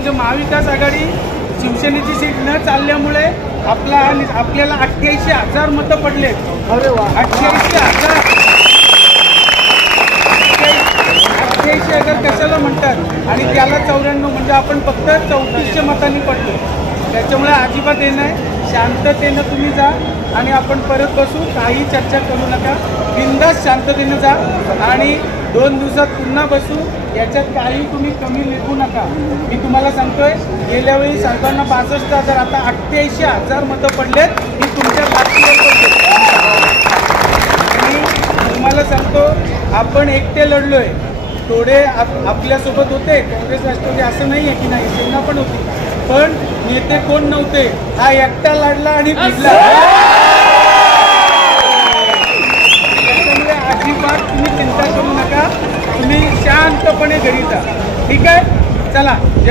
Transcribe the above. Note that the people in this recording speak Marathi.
म्हणजे महाविकास आघाडी शिवसेनेची सीट न चालल्यामुळे आपल्याला 88,000 मतं पडले। अरे वा, 88,000 कशाला म्हणतात आणि त्याला 94 म्हणजे आपण फक्त 3400 मतांनी पडलो। त्याच्यामुळे अजिबात हे नाही, शांततेनं तुम्ही जा आणि आपण परत बसू, काही चर्चा करू नका, बिनधास्त शांततेनं जा आणि 2 दिवसात पुन्हा बसू। याच्यात काही तुम्ही कमी लेखू नका। मी तुम्हाला सांगतोय, गेल्या वेळी साहेबांना 62,000 आता 88,000 मतं पडलेत, ही तुमच्या बातमीवर पडले। आणि तुम्हाला सांगतो, आपण एकटे लढलोय, थोडे आपल्यासोबत होते काँग्रेस राष्ट्रवादी, असं नाही आहे की नाही, सेना पण होती, पण नेते कोण नव्हते, हा एकटा लढला आणि जिंकला। त्याच्यामुळे अजिबात तुम्ही चिंता करू नका, तुम्ही शांतपणे घरी जा, ठीक आहे? चला।